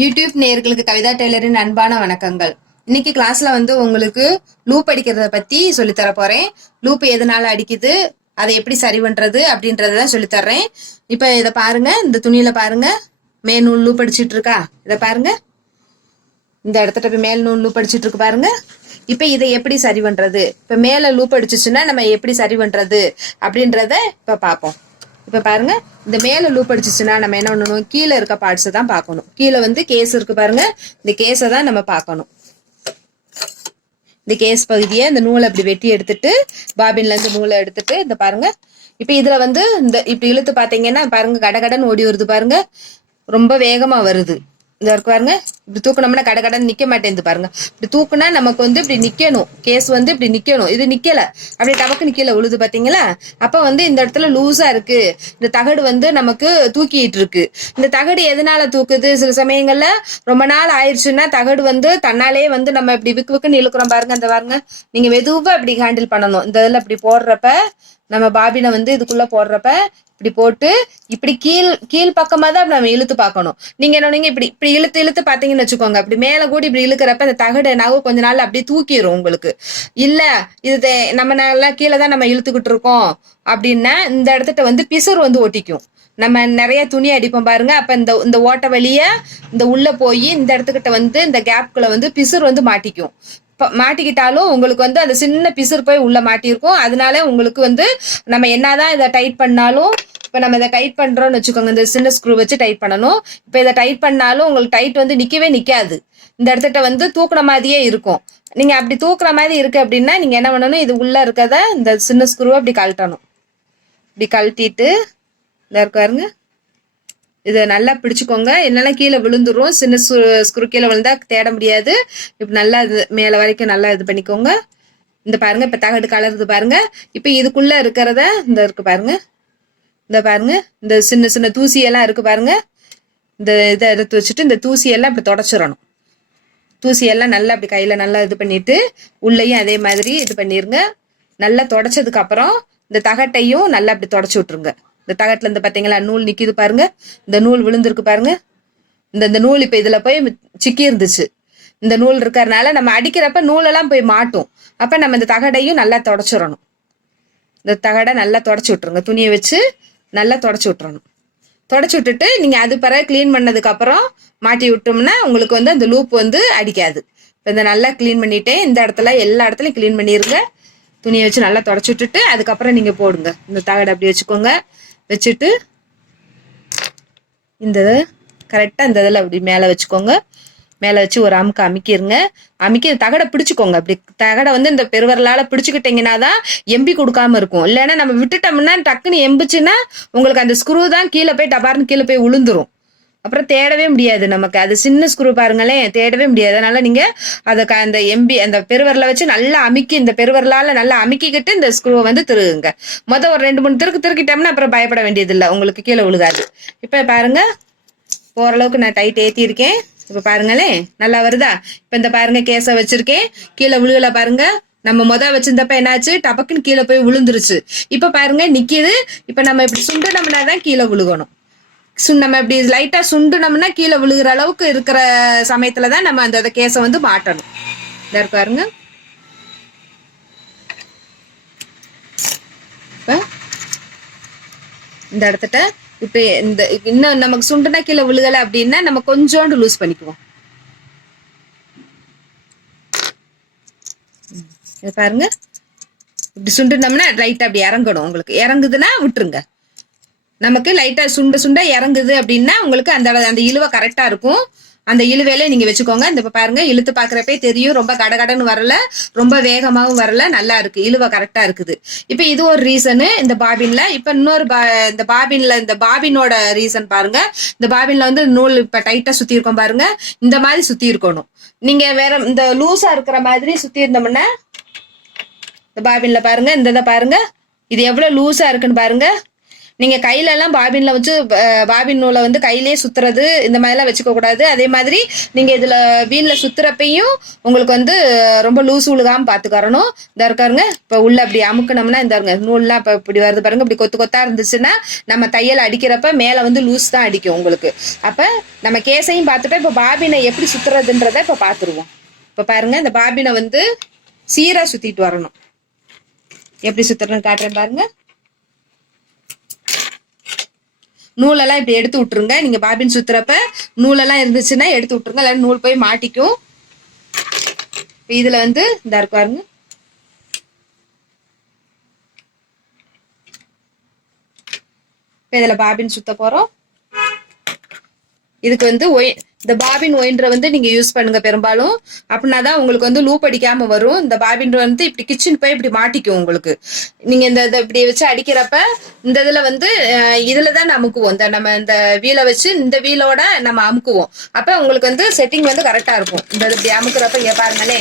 YouTube நேயர்களுக்கு கவிதா டெய்லரின் அன்பான வணக்கங்கள். இன்னைக்கு கிளாஸ்ல உங்களுக்கு லூப் அடிக்கிறத பத்தி சொல்லித்தர போறேன். லூப் எதனால அடிக்குது, அதை எப்படி சரி பண்றது அப்படின்றத சொல்லித்தர்றேன். இப்ப இதை பாருங்க, இந்த துணியில பாருங்க, மேல் நூல் லூப் அடிச்சிட்டு இருக்கா. இதை பாருங்க, இந்த இடத்துல போய் மேல் நூல் லூப் அடிச்சிட்டு இருக்கு பாருங்க. இப்ப இதை எப்படி சரி பண்றது, இப்ப மேல லூப் அடிச்சுச்சுன்னா நம்ம எப்படி சரி பண்றது அப்படின்றத இப்ப பார்ப்போம். இப்ப பாருங்க, இந்த மேல லூப் அடிச்சுச்சுன்னா நம்ம என்ன பண்ணணும், கீழே இருக்க பார்ட்ஸ் தான் பார்க்கணும். கீழே கேஸ் இருக்கு பாருங்க, இந்த கேஸை தான் நம்ம பார்க்கணும். இந்த கேஸ் பகுதியை இந்த நூலை அப்படி வெட்டி எடுத்துட்டு பாபின்ல இருந்து நூலை எடுத்துட்டு இந்த பாருங்க. இப்ப இதுல இந்த இப்படி இழுத்து பாத்தீங்கன்னா பாருங்க, கடகடன்னு ஓடி வருது பாருங்க, ரொம்ப வேகமா வருது. இந்த இருக்கு பாருங்க, இப்படி தூக்கணும்னா கடகடன்னு நிக்க மாட்டேங்குது பாருங்க. இப்படி தூக்குனா நமக்கு இப்படி நிக்கணும், கேஸ் இப்படி நிக்கணும். இது நிக்கல, அப்படி டபக்கு நிக்கல, உழுது பாத்தீங்களா. அப்ப இந்த இடத்துல லூஸா இருக்கு, இந்த தகடு நமக்கு தூக்கிட்டு இருக்கு. இந்த தகடு எதனால தூக்குது, சில சமயங்கள்ல ரொம்ப நாள் ஆயிடுச்சுன்னா தகடு தன்னாலே நம்ம இப்படி விக்கு விக்குன்னு இழுக்கிறோம் பாருங்க. இந்த பாருங்க, நீங்க மெதுவா இப்படி ஹேண்டில் பண்ணணும். இந்த இதுல இப்படி போடுறப்ப, நம்ம பாபினை இதுக்குள்ள போடுறப்ப இப்படி போட்டு இப்படி கீழ் பக்கமா தான் நம்ம இழுத்து பார்க்கணும். நீங்க என்ன இப்படி இப்படி இழுத்து இழுத்து பாத்தீங்கன்னு வச்சுக்கோங்க, அப்படி மேல கூடி இப்படி இழுக்கிறப்ப இந்த தகடு நகவு கொஞ்ச நாள் அப்படியே தூக்கிடும் உங்களுக்கு. இல்ல இது நம்ம நல்லா கீழே தான் நம்ம இழுத்துக்கிட்டு இருக்கோம் அப்படின்னா இந்த இடத்துட்ட பிசுறு ஒட்டிக்கும். நம்ம நிறைய துணி அடிப்போம் பாருங்க, அப்ப இந்த ஓட்ட வழியா இந்த உள்ள போய் இந்த இடத்துக்கிட்ட இந்த கேப்குள்ள பிசுறு மாட்டிக்கும். மாட்டிக்கிட்டாலும் உங்களுக்கு அந்த சின்ன பிசுறு போய் உள்ள மாட்டிருக்கும். அதனால உங்களுக்கு நம்ம என்னதான் இதை டைட் பண்ணாலும், இப்ப நம்ம இதை டைட் பண்றோம்னு வச்சுக்கோங்க, இந்த சின்ன ஸ்க்ரூ வச்சு டைட் பண்ணணும். இப்ப இதை டைட் பண்ணாலும் உங்களுக்கு டைட் நிக்கவே நிக்காது. இந்த இடத்துட்ட தூக்குன மாதிரியே இருக்கும். நீங்க அப்படி தூக்குற மாதிரி இருக்கு அப்படின்னா நீங்க என்ன பண்ணணும், இது உள்ள இருக்கத இந்த சின்ன ஸ்க்ரூவை இப்படி கழட்டணும். இப்படி கழட்டிட்டு இந்த இருக்காருங்க, இதை நல்லா பிடிச்சுக்கோங்க, இல்லைன்னா கீழே விழுந்துரும். சின்ன ஸ்க்ரூ கீழே விழுந்தா தேட முடியாது. இப்படி நல்லா இது மேல வரைக்கும் நல்லா இது பண்ணிக்கோங்க. இந்த பாருங்க, இப்ப தகடு கலருது பாருங்க. இப்ப இதுக்குள்ள இருக்கிறத இந்த இருக்கு பாருங்க, இந்த பாருங்க, இந்த சின்ன சின்ன தூசியெல்லாம் இருக்கு பாருங்க. இந்த இதை எடுத்து வச்சுட்டு இந்த தூசியெல்லாம் இப்படி தொடச்சிடணும். தூசியெல்லாம் நல்லா அப்படி கையில நல்லா இது பண்ணிட்டு உள்ளேயும் அதே மாதிரி இது பண்ணிருங்க. நல்லா தொடச்சதுக்கு அப்புறம் இந்த தகட்டையும் நல்லா அப்படி தொடச்சு விட்டுருங்க. இந்த தகட்டுல இருந்து பாத்தீங்களா நூல் நிக்குது பாருங்க, இந்த நூல் விழுந்திருக்கு பாருங்க. இந்த நூல் இப்ப இதுல போய் சிக்கி இருந்துச்சு. இந்த நூல் இருக்கிறதுனால நம்ம அடிக்கிறப்ப நூலெல்லாம் போய் மாட்டும். அப்ப நம்ம இந்த தகடையும் நல்லா தொடச்சிடணும். இந்த தகடை நல்லா தொடச்சு விட்டுருங்க, துணியை வச்சு நல்லா தொடச்சு விட்டுறணும். தொடச்சு விட்டுட்டு நீங்க அது பிறகு கிளீன் பண்ணதுக்கு அப்புறம் மாட்டி விட்டோம்னா உங்களுக்கு அந்த லூப் அடிக்காது. இப்போ இந்த நல்லா கிளீன் பண்ணிட்டேன், இந்த இடத்துல எல்லா இடத்துலையும் கிளீன் பண்ணிருங்க. துணியை வச்சு நல்லா தொடச்சு விட்டுட்டு அதுக்கப்புறம் நீங்க போடுங்க. இந்த தகடை அப்படி வச்சுக்கோங்க, வச்சுட்டு இந்த கரெக்டா இந்த இதில் அப்படி மேலே வச்சுக்கோங்க. மேலே வச்சு ஒரு அமுக்கு அமுக்கிருங்க. அமுக்கி தகடை பிடிச்சிக்கோங்க. அப்படி தகடை இந்த பெருவரலால பிடிச்சிக்கிட்டீங்கன்னா தான் எம்பி கொடுக்காம இருக்கும். இல்லைன்னா நம்ம விட்டுட்டோம்னா டக்குன்னு எம்பிச்சுன்னா உங்களுக்கு அந்த ஸ்க்ரூ தான் கீழே போய் டபார்னு கீழே போய் விழுந்துரும். அப்புறம் தேடவே முடியாது நமக்கு. அது சின்ன ஸ்க்ரூ பாருங்களேன், தேடவே முடியாது. அதனால நீங்க அதை அந்த எம்பி அந்த பெருவரலை வச்சு நல்லா அமுக்கி, இந்த பெருவரலால நல்லா அமுக்கிக்கிட்டு இந்த ஸ்க்ரூவை திருகுங்க. ஒரு 2-3 திருக்கிட்டோம்னா அப்புறம் பயப்பட வேண்டியது இல்லை, உங்களுக்கு கீழே விழுகாது. இப்ப பாருங்க, ஓரளவுக்கு நான் டைட் ஏத்திருக்கேன். இப்ப பாருங்களேன், நல்லா வருதா. இப்ப இந்த பாருங்க, கேஸை வச்சிருக்கேன், கீழே விழுகல பாருங்க. நம்ம வச்சிருந்தப்ப என்னாச்சு, டபக்குன்னு கீழே போய் விழுந்துருச்சு. இப்ப பாருங்க நிக்குது. இப்ப நம்ம இப்படி சுண்டுனோம்னா தான் கீழே விழுகணும். நம்ம இப்படி லைட்டா சுண்டுனோம்னா கீழே விழுகிற அளவுக்கு இருக்கிற சமயத்துலதான் நம்ம அந்த கேஸை மாட்டணும். இந்த பாருங்க, இப்ப இந்த இடத்துட்ட இப்ப இந்த இன்னும் நமக்கு சுண்டுனா கீழே விழுகல அப்படின்னா நம்ம கொஞ்சோண்டு லூஸ் பண்ணிக்குவோம். பாருங்க, இப்படி சுண்டுனோம்னா லைட்டா அப்படி இறங்கணும். உங்களுக்கு இறங்குதுன்னா விட்டுருங்க. நமக்கு லைட்டா சுண்ட இறங்குது அப்படின்னா உங்களுக்கு அந்த இழுவை கரெக்டா இருக்கும். அந்த இழுவையில நீங்க வச்சுக்கோங்க. இந்த பாருங்க, இழுத்து பாக்குறப்பே தெரியும், ரொம்ப கடகடன்னு வரல, ரொம்ப வேகமாவும் வரல, நல்லா இருக்கு, இழுவை கரெக்டா இருக்குது. இப்ப இது ஒரு ரீசனு இந்த பாபின்ல. இப்ப இன்னொரு இந்த பாபின்ல இந்த பாபினோட ரீசன் பாருங்க. இந்த பாபின்ல நூல் இப்ப டைட்டா சுத்தி இருக்கோம் பாருங்க, இந்த மாதிரி சுத்தி இருக்கணும். நீங்க வேற இந்த லூஸா இருக்கிற மாதிரி சுத்தி இருந்தோம்னா, இந்த பாபின்ல பாருங்க, இந்த இதை பாருங்க, இது எவ்வளவு லூஸா இருக்குன்னு பாருங்க. நீங்க கையில எல்லாம் பாபின்ல வச்சு பாபின் நூலை வந்து கையிலேயே சுத்துறது இந்த மாதிரி எல்லாம் வச்சுக்க கூடாது. அதே மாதிரி நீங்க இதுல வீல்ல சுத்துறப்பையும் உங்களுக்கு வந்து ரொம்ப லூஸ் உழுகாம பாத்துக்கறணும். இந்த இருக்காருங்க இப்ப உள்ள அப்படி அமுக்கணும்னா இந்த நூல்லாம் இப்ப இப்படி வருது பாருங்க. இப்படி கொத்து கொத்தா இருந்துச்சுன்னா நம்ம தையல் அடிக்கிறப்ப மேல வந்து லூஸ் தான் அடிக்கும் உங்களுக்கு. அப்ப நம்ம கேஸையும் பார்த்துட்டோம். இப்ப பாபினை எப்படி சுத்துறதுன்றத இப்ப பாத்துருவோம். இப்ப பாருங்க இந்த பாபினை வந்து சீரா சுத்திட்டு வரணும். எப்படி சுத்துறதுன்னு காட்டுறேன் பாருங்க. நூலெல்லாம் இப்படி எடுத்து விட்டுருங்க. நீங்க பாபின் சுத்துறப்ப நூலெல்லாம் இருந்துச்சுன்னா எடுத்து விட்டுருங்க, இல்ல நூல் போய் மாட்டிக்கும். இதுல வந்து இந்த பாருங்க, இதுல பாபின் சுத்த போறோம். இதுக்கு வந்து இந்த பாபின் ஒயின்ற வந்து நீங்க யூஸ் பண்ணுங்க பெரும்பாலும். அப்படின்னாதான் உங்களுக்கு வந்து லூப் அடிக்காம வரும். இந்த பாபின் வந்து இப்படி கிச்சன் போய் இப்படி மாட்டிக்கும் உங்களுக்கு. நீங்க இந்த இப்படி வச்சு அடிக்கிறப்ப இந்த இதுல வந்து இதுலதான் அமுக்குவோம். இந்த நம்ம இந்த வீலை வச்சு இந்த வீலோட நம்ம அமுக்குவோம். அப்ப உங்களுக்கு வந்து செட்டிங் வந்து கரெக்டா இருக்கும். இந்த இப்படி அமுக்குறப்ப இங்க பாருங்களே,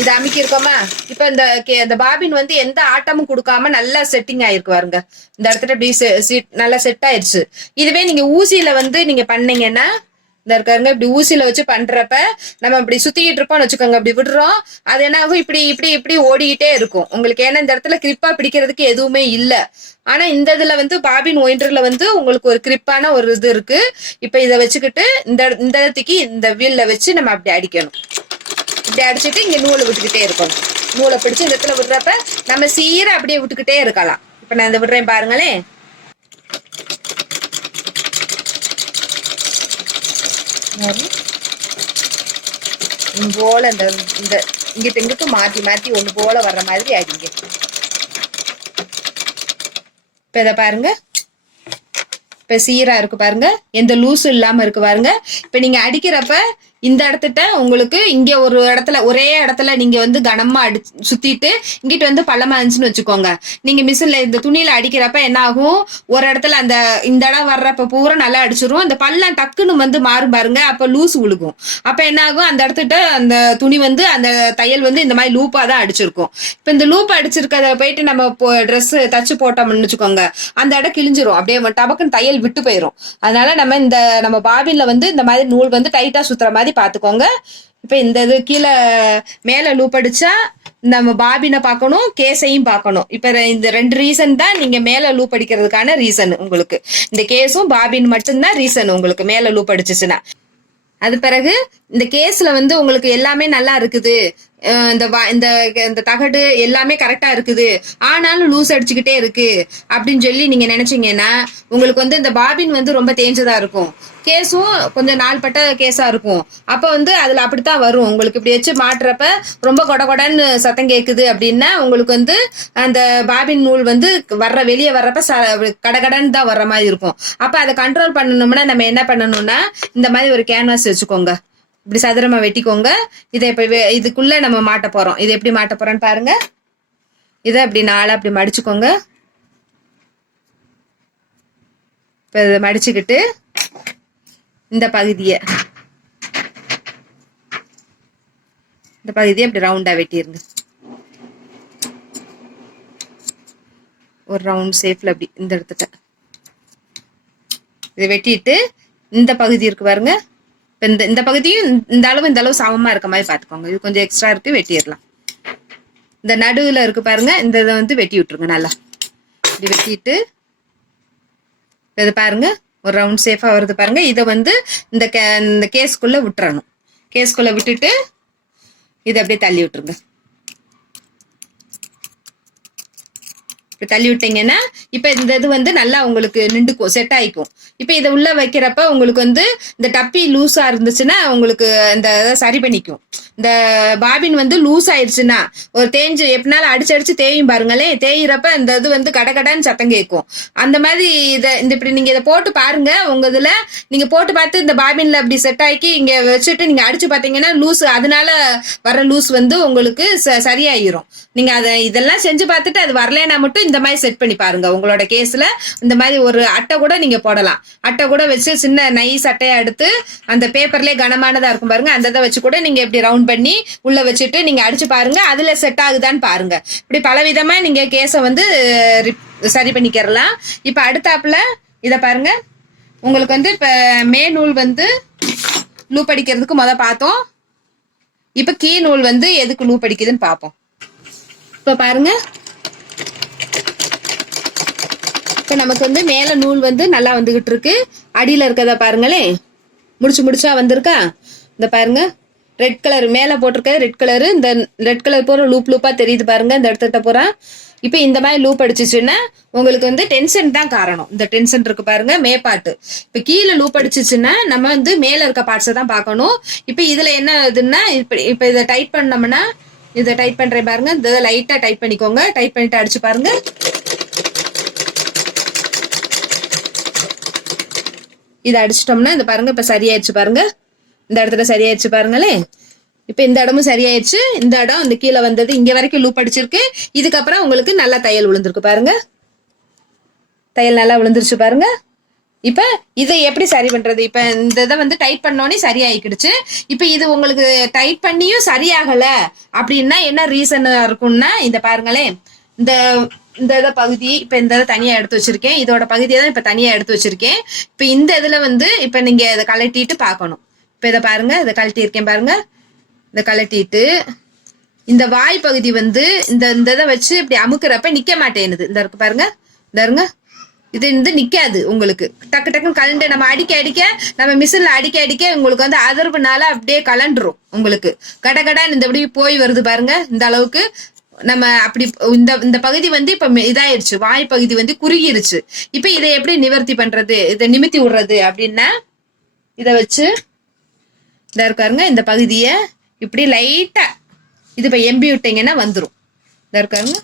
இது அமுக்கி இருக்கோமா. இப்ப இந்த பாபின் வந்து எந்த ஆட்டமும் கொடுக்காம நல்லா செட்டிங் ஆயிருக்கு பாருங்க. இந்த இடத்துல இப்படி நல்லா செட் ஆயிடுச்சு. இதுவே நீங்க ஊசியில வந்து நீங்க பண்ணீங்கன்னா இந்த இருக்காருங்க இப்படி ஊசியில வச்சு பண்றப்ப நம்ம இப்படி சுத்திக்கிட்டு இருப்போம்னு வச்சுக்கோங்க, இப்படி விடுறோம், அது என்ன ஆகும், இப்படி இப்படி இப்படி ஓடிக்கிட்டே இருக்கும் உங்களுக்கு. ஏன்னா இந்த இடத்துல கிரிப்பா பிடிக்கிறதுக்கு எதுவுமே இல்ல. ஆனா இந்த இதுல வந்து பாபின் ஒயிண்டர்ல வந்து உங்களுக்கு ஒரு கிரிப்பான ஒரு இது இருக்கு. இப்ப இதை வச்சுக்கிட்டு இந்த இடத்துக்கு இந்த வீல்ல வச்சு நம்ம அப்படி அடிக்கணும். இப்படி அடிச்சுட்டு இங்க நூலை விட்டுக்கிட்டே இருக்கணும். நூலை பிடிச்சு இந்த இடத்துல விடுறப்ப நம்ம சீரை அப்படியே விட்டுக்கிட்டே இருக்கலாம். இப்ப நான் இந்த விடுறேன் பாருங்களேன். போல இந்த இங்கிட்ட இங்கிட்டு மாத்தி மாத்தி ஒண்ணு போல வர்ற மாதிரி ஆகிங்க. இப்ப இத பாருங்க, இப்ப சீரா இருக்கு பாருங்க, எந்த லூஸும் இல்லாம இருக்கு பாருங்க. இப்ப நீங்க அடிக்கிறப்ப இந்த இடத்துட்ட உங்களுக்கு இங்க ஒரு இடத்துல ஒரே இடத்துல நீங்க வந்து கனமா சுத்திட்டு இங்கிட்டு வந்து பள்ளமா இருந்துச்சுன்னு வச்சுக்கோங்க. நீங்க மிஷின்ல இந்த துணியில அடிக்கிறப்ப என்ன ஆகும், ஒரு இடத்துல இந்த இடம் வர்றப்ப பூரா நல்லா அடிச்சிரும். அந்த பள்ளம் டக்குன்னு வந்து மாறும் பாருங்க, அப்ப லூஸ் விழுகும். அப்ப என்ன ஆகும், அந்த இடத்துட்ட அந்த துணி வந்து அந்த தையல் வந்து இந்த மாதிரி லூப்பா தான் அடிச்சிருக்கும். இப்ப இந்த லூப் அடிச்சிருக்கத போயிட்டு நம்ம ட்ரெஸ் தச்சு போட்டோம்னு வச்சுக்கோங்க, அந்த இடம் கிழிஞ்சிரும், அப்படியே டபக்குன்னு தையல் விட்டு போயிரும். அதனால நம்ம பாபின்ல வந்து இந்த மாதிரி நூல் வந்து டைட்டா சுத்துற மாதிரி பாத்துக்கோங்க. இப்ப இந்த இது கீழே மேல லூப் அடிச்சா நம்ம பாபினை பார்க்கணும், கேஸையும் பார்க்கணும். இப்ப இந்த 2 ரீசன் தான் நீங்க மேல லூப் அடிக்கிறதுக்கான ரீசன். உங்களுக்கு இந்த கேஸும் பாபின் மட்டும்தான் ரீசன் உங்களுக்கு மேல லூப் அடிச்சுச்சுன்னா. அது பிறகு இந்த கேஸ்ல வந்து உங்களுக்கு எல்லாமே நல்லா இருக்குது, இந்த தகடு எல்லாமே கரெக்டா இருக்குது, ஆனாலும் லூஸ் அடிச்சுக்கிட்டே இருக்கு அப்படின்னு சொல்லி நீங்க நினைச்சீங்கன்னா உங்களுக்கு வந்து இந்த பாபின் வந்து ரொம்ப தேஞ்சதா இருக்கும், கேஸும் கொஞ்சம் நாள்பட்ட கேஸா இருக்கும். அப்ப வந்து அதுல அப்படித்தான் வரும். உங்களுக்கு இப்படி வச்சு மாட்டுறப்ப ரொம்ப கொடன்னு சத்தம் கேக்குது அப்படின்னா உங்களுக்கு வந்து அந்த பாபின் நூல் வந்து வெளியே வர்றப்ப கடகடன்னு தான் வர்ற மாதிரி இருக்கும். அப்ப அதை கண்ட்ரோல் பண்ணணும்னா நம்ம என்ன பண்ணணும்னா இந்த மாதிரி ஒரு கேன்வாஸ் வச்சுக்கோங்க, இப்படி சதுரமா வெட்டிக்கோங்க. இதை இப்ப இதுக்குள்ள நம்ம மாட்ட போறோம். இதை எப்படி மாட்ட போறோம்னு பாருங்க. இதை அப்படி 4 அப்படி மடிச்சுக்கோங்க. இப்ப இதை மடிச்சுக்கிட்டு இந்த பகுதியை அப்படி ரவுண்டா வெட்டிருங்க. ஒரு ரவுண்ட் ஷேப்ல அப்படி இந்த இடத்துல இதை வெட்டிட்டு இந்த பகுதி இருக்கு பாருங்க, இந்த பகுதியும் இந்த அளவு சமமா இருக்க மாதிரி பாத்துக்கோங்க. இது கொஞ்சம் எக்ஸ்ட்ரா இருக்கு, வெட்டிடலாம். இந்த நடுவுல இருக்கு பாருங்க, இந்த இதை வந்து வெட்டி விட்டுருங்க. நல்லா இப்படி வெட்டிட்டு இது பாருங்க ஒரு ரவுண்ட் ஷேப்பா வருது பாருங்க. இதை வந்து இந்த கேஸ்குள்ள விட்டுறணும். கேஸ்குள்ள விட்டுட்டு இதை அப்படியே தள்ளி விட்டுருங்க. தள்ளி விட்டீங்கன்னா இப்ப இந்த இது வந்து நல்லா உங்களுக்கு நின்றுக்கும், செட் ஆயிக்கும். இப்ப இதை உள்ள வைக்கிறப்ப உங்களுக்கு வந்து இந்த டப்பி லூஸா இருந்துச்சுன்னா உங்களுக்கு இந்த சரி பண்ணிக்கும். இந்த பாபின் வந்து லூஸ் ஆயிடுச்சுன்னா ஒரு தேஞ்சு எப்படினாலும் அடிச்சு தேயும் பாருங்களேன், தேயிறப்ப இந்த இது வந்து கடகடான்னு சத்தம் கேட்கும். அந்த மாதிரி இப்படி நீங்க இதை போட்டு பாருங்க. உங்க இதுல நீங்க போட்டு பார்த்து இந்த பாபின்ல அப்படி செட் ஆக்கி இங்க வச்சுட்டு நீங்க அடிச்சு பாத்தீங்கன்னா லூஸ், அதனால வர லூஸ் வந்து உங்களுக்கு சரியாயிரும். நீங்க இதெல்லாம் செஞ்சு பார்த்துட்டு அது வரலன்னா மட்டும் இந்த மாதிரி செட் பண்ணி பாருங்க. உங்களோட கேஸ்ல இந்த மாதிரி ஒரு அட்டை கூட நீங்க போடலாம். அட்டை கூட வச்சு சின்ன நைஸ் அட்டையா எடுத்து அந்த பேப்பர்லயே கனமானதா இருக்கும் பாருங்க, அந்த இதை வச்சு கூட நீங்க இப்படி ரவுண்ட் பண்ணி உள்ள வச்சுட்டு நீங்க அடிச்சு பாருங்க, அதுல செட் ஆகுதான்னு பாருங்க. இப்படி பல விதமா நீங்க கேஸை வந்து சரி பண்ணிக்கிறலாம். இப்ப அடுத்தாப்புல இத பாருங்க, உங்களுக்கு வந்து இப்ப மே நூல் வந்து லூப் அடிக்கிறதுக்கு பார்த்தோம். இப்ப கீ நூல் வந்து எதுக்கு லூப் அடிக்குதுன்னு பார்ப்போம். இப்ப பாருங்க, இப்ப நமக்கு வந்து மேல நூல் வந்து நல்லா வந்துகிட்டு இருக்கு. அடியில இருக்கத பாருங்களேன், முடிச்சா வந்திருக்கா. இந்த பாருங்க, ரெட் கலர் மேல போட்டிருக்க ரெட் கலரு, இந்த ரெட் கலர் போற லூப் லூப்பா தெரியுது பாருங்க இந்த இடத்துல போறா. இப்ப இந்த மாதிரி லூப் அடிச்சுச்சுன்னா உங்களுக்கு வந்து டென்ஷன் தான் காரணம். இந்த டென்ஷன் இருக்கு பாருங்க மேப்பாட்டு. இப்ப கீழே லூப் அடிச்சுச்சுன்னா நம்ம வந்து மேல இருக்க பார்ட்ஸை தான் பார்க்கணும். இப்ப இதுல என்ன இதுன்னா இப்ப இதை டைட் பண்ணோம்னா, இதை டைட் பண்றேன் பாருங்க, இந்த லைட்டா டைட் பண்ணிக்கோங்க. டைட் பண்ணிட்டு அடிச்சு பாருங்க. இதை அடிச்சிட்டோம்னா இந்த பாருங்க இப்ப சரியாயிடுச்சு பாருங்க, இந்த இடத்துல சரியாயிடுச்சு பாருங்களே. இப்ப இந்த இடமும் சரியாயிடுச்சு. இந்த இடம் இந்த கீழே வந்தது இங்க வரைக்கும் லூப் அடிச்சிருக்கு. இதுக்கப்புறம் உங்களுக்கு நல்லா தையல் விழுந்திருக்கு பாருங்க, தையல் நல்லா விழுந்துருச்சு பாருங்க. இப்ப இதை எப்படி சரி பண்றது? இப்ப இந்த இதை வந்து டைட் பண்ணோன்னே சரியாயிக்கிடுச்சு. இப்ப இது உங்களுக்கு டைட் பண்ணியும் சரியாகல அப்படின்னா என்ன ரீசன் இருக்கும்னா, இந்த பாருங்களேன், இந்த இந்த இதை பகுதி இப்ப இந்த இதை தனியா எடுத்து வச்சிருக்கேன். இதோட பகுதியை தான் இப்ப தனியா எடுத்து வச்சிருக்கேன். இப்ப இந்த இதுல வந்து இப்ப நீங்க இதை கலட்டிட்டு பார்க்கணும். இப்ப இதை பாருங்க, இதை கழட்டி இருக்கேன் பாருங்க, இதை கலட்டிட்டு இந்த வாய் பகுதி வந்து இந்த இதை வச்சு இப்படி அமுக்குறப்ப நிக்க மாட்டேனுது. இந்த இருக்கு பாருங்க, இந்த இருங்க, இது வந்து நிக்காது. உங்களுக்கு டக்கு டக்குன்னு கலண்டு நம்ம அடிக்க நம்ம மிஷின்ல அடிக்க உங்களுக்கு வந்து அதிர்வுனால அப்படியே கலண்டுரும். உங்களுக்கு கடகடான்னு இந்த இப்படி போய் வருது பாருங்க. இந்த அளவுக்கு நம்ம அப்படி இந்த பகுதி வந்து இப்ப இதாயிருச்சு, வாய் பகுதி வந்து குறுகிருச்சு. இப்ப இதை எப்படி நிவர்த்தி பண்றது, இதை நிமித்தி விடுறது அப்படின்னா, இதை வச்சு இந்த இருக்காருங்க இந்த பகுதியை இப்படி லைட்டா இது இப்ப எம்பி விட்டீங்கன்னா வந்துடும். இந்த இருக்காருங்க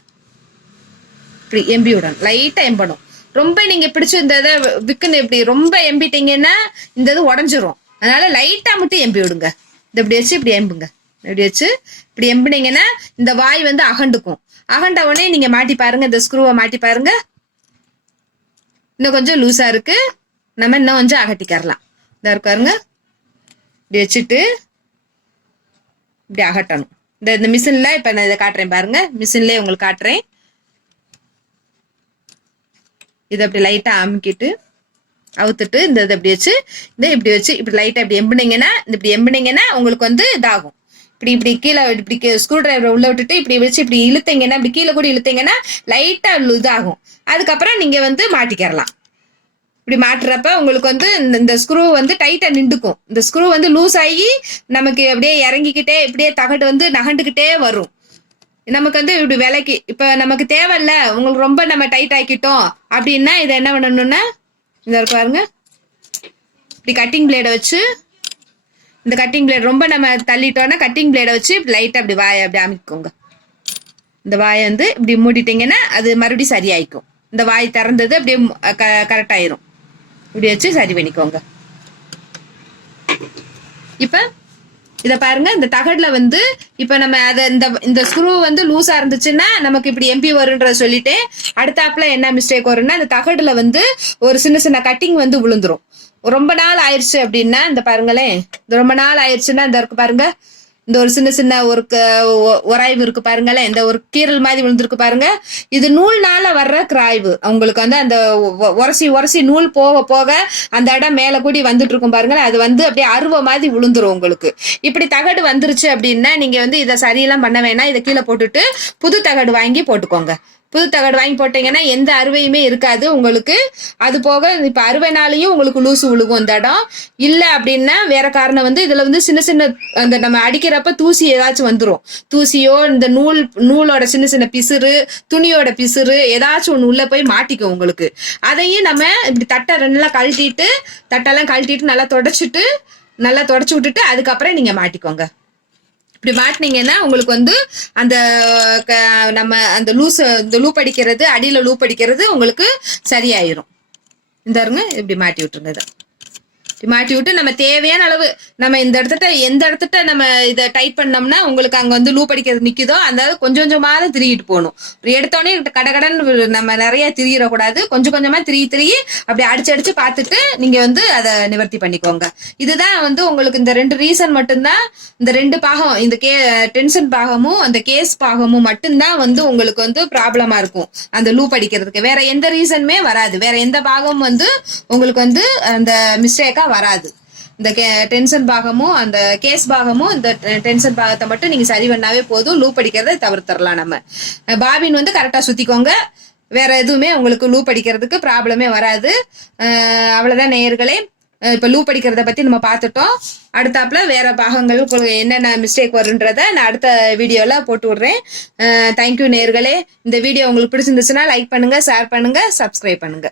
இப்படி எம்பி விடணும், லைட்டா எம்பணும். ரொம்ப நீங்க பிடிச்சு இந்த இதை விக்குன்னு இப்படி ரொம்ப எம்பிட்டீங்கன்னா இந்த இது உடஞ்சிரும். அதனால லைட்டா மட்டும் எம்பி விடுங்க. இது இப்படி வச்சு இப்படி எம்புங்க. இப்படி வச்சு இப்படி எம்பினீங்கன்னா இந்த வாய் வந்து அகண்டுக்கும். அகண்ட உடனே நீங்க மாட்டி பாருங்க, இந்த ஸ்க்ரூவை மாட்டி பாருங்க. இன்னும் கொஞ்சம் லூஸா இருக்கு, நம்ம இன்னும் கொஞ்சம் அகட்டிக்கரலாம். இந்த இருக்காருங்க இப்படி வச்சுட்டு இப்படி அகட்டணும். இந்த மிஷின்ல இப்ப நான் இதை காட்டுறேன் பாருங்க, மிஷின்லயே உங்களுக்கு காட்டுறேன். இதை அப்படி லைட்டா அமுக்கிட்டு அவுத்துட்டு இந்த இதை இப்படி வச்சு இப்படி வச்சு இப்படி லைட்டா இப்படி எம்பினீங்கன்னா உங்களுக்கு வந்து இதாகும். இப்படி கீழே இப்படி ஸ்க்ரூ டிரைவரை உள்ள விட்டுட்டு இப்படி வச்சு இப்படி இழுத்தீங்கன்னா, இப்படி கீழே கூட இழுத்தீங்கன்னா லைட்டா இதாகும். அதுக்கப்புறம் நீங்க வந்து மாட்டிக்கிறலாம். இப்படி மாட்டுறப்ப உங்களுக்கு வந்து இந்த ஸ்க்ரூ வந்து டைட்டா நின்றுக்கும். இந்த ஸ்க்ரூ வந்து லூஸ் ஆகி நமக்கு அப்படியே இறங்கிக்கிட்டே இப்படியே தகட்டு வந்து நகண்டுகிட்டே வரும். நமக்கு வந்து இப்படி விலைக்கு இப்ப நமக்கு தேவையில்ல, உங்களுக்கு ரொம்ப நம்ம டைட் ஆக்கிட்டோம் அப்படின்னா இதை என்ன பண்ணணும்னா, இந்த பாருங்க இப்படி கட்டிங் பிளேடை வச்சு, இந்த கட்டிங் பிளேட் ரொம்ப நம்ம தள்ளிட்டோம்னா கட்டிங் பிளேடை வச்சு லைட்டா அப்படி வாயை அப்படி அமைக்கோங்க. இந்த வாயை வந்து இப்படி மூடிட்டீங்கன்னா அது மறுபடியும் சரியாயிக்கும். இந்த வாய் திறந்தது அப்படியே கரெக்ட் ஆயிரும். இப்படி வச்சு சரி பண்ணிக்கோங்க. இப்ப இத பாருங்க, இந்த தகடுல வந்து இப்ப நம்ம அதை இந்த ஸ்க்ரூ வந்து லூஸா இருந்துச்சுன்னா நமக்கு இப்படி எம்பி வரும்ன்றத சொல்லிட்டு, அடுத்தாப்புல என்ன மிஸ்டேக் வரும்னா, இந்த தகடுல வந்து ஒரு சின்ன கட்டிங் வந்து விழுந்துரும். ரொம்ப நாள் ஆயிடுச்சு அப்படின்னா, இந்த பாருங்களேன், ரொம்ப நாள் ஆயிடுச்சுன்னா இந்த இருக்கு பாருங்க, இந்த ஒரு சின்ன ஒரு உராய்வு இருக்கு பாருங்களேன், இந்த ஒரு கீரல் மாதிரி விழுந்திருக்கு பாருங்க. இது நூல்னால வர்ற கிராய்வு. உங்களுக்கு வந்து அந்த உரசி நூல் போக அந்த இடம் மேல கூடி வந்துட்டு இருக்கும் பாருங்களேன், அது வந்து அப்படியே அருவ மாதிரி விழுந்துரும் உங்களுக்கு. இப்படி தகடு வந்துருச்சு அப்படின்னா நீங்க வந்து இதை சரியெல்லாம் பண்ண வேணாம். இதை கீழே போட்டுட்டு புது தகடு வாங்கி போட்டுக்கோங்க. புது தகடு வாங்கி போட்டீங்கன்னா எந்த அறுவையுமே இருக்காது உங்களுக்கு. அது போக இப்ப அறுவைனாலையும் உங்களுக்கு லூசு விழுகும் இந்த இடம். இல்ல அப்படின்னா வேற காரணம் வந்து இதுல வந்து சின்ன அந்த நம்ம அடிக்கிறப்ப தூசி ஏதாச்சும் வந்துடும். தூசியோ இந்த நூலோட சின்ன பிசுறு, துணியோட பிசுறு ஏதாச்சும் ஒண்ணு உள்ள போய் மாட்டிக்கும் உங்களுக்கு. அதையும் நம்ம இப்படி தட்டெல்லாம் கழட்டிட்டு நல்லா தொடச்சு விட்டுட்டு அதுக்கப்புறம் நீங்க மாட்டிக்கோங்க. இப்படி மாட்டினீங்கன்னா உங்களுக்கு வந்து அந்த நம்ம அந்த லூப் அடிக்கிறது, அடியில லூப் அடிக்கிறது உங்களுக்கு சரியாயிரும். இந்த இப்படி மாட்டி விட்டுருங்க. இதை மாட்டி விட்டு நம்ம தேவையான அளவு நம்ம இந்த எந்த இடத்துல நம்ம இதை டைட் பண்ணோம்னா உங்களுக்கு அங்க வந்து லூப் அடிக்கிறது நிக்குதோ அந்த கொஞ்சம் கொஞ்சமா திரிகிட்டு போகணும். எடுத்தோடனே கடகடன் நம்ம நிறைய திரியிடக்கூடாது. கொஞ்சம் கொஞ்சமா திரி அப்படி அடிச்சு பார்த்துட்டு நீங்க வந்து அதை நிவர்த்தி பண்ணிக்கோங்க. இதுதான் வந்து உங்களுக்கு இந்த 2 ரீசன் மட்டும்தான், இந்த 2 பாகம், இந்த டென்ஷன் பாகமும் அந்த கேஸ் பாகமும் மட்டும்தான் வந்து உங்களுக்கு வந்து ப்ராப்ளமா இருக்கும் அந்த லூப் அடிக்கிறதுக்கு. வேற எந்த ரீசனுமே வராது. வேற எந்த பாகமும் வந்து உங்களுக்கு வந்து அந்த மிஸ்டேக்கா வராது. இந்த டென்ஷன் பாகமும் அந்த கேஸ் பாகமும் இந்த டென்ஷன் பாகத்தை மட்டும் நீங்க சரி பண்ணாவே போதும். லூப் அடிக்கிறத தவிர்த்தரலாம். நம்ம பாபின் வந்து கரெக்டா சுத்திக்கோங்க. வேற எதுவுமே உங்களுக்கு லூப் அடிக்கிறதுக்கு ப்ராப்ளமே வராது. அவ்வளவுதான் நேயர்களே. இப்ப லூப் அடிக்கிறத பத்தி நம்ம பார்த்துட்டோம். அடுத்தாப்புல வேற பாகங்கள் என்னென்ன மிஸ்டேக் வருன்றத நான் அடுத்த வீடியோல போட்டு விடுறேன். தேங்க்யூ நேயர்களே. இந்த வீடியோ உங்களுக்கு பிடிச்சிருந்துச்சுன்னா லைக் பண்ணுங்க, ஷேர் பண்ணுங்க, சப்ஸ்கிரைப் பண்ணுங்க.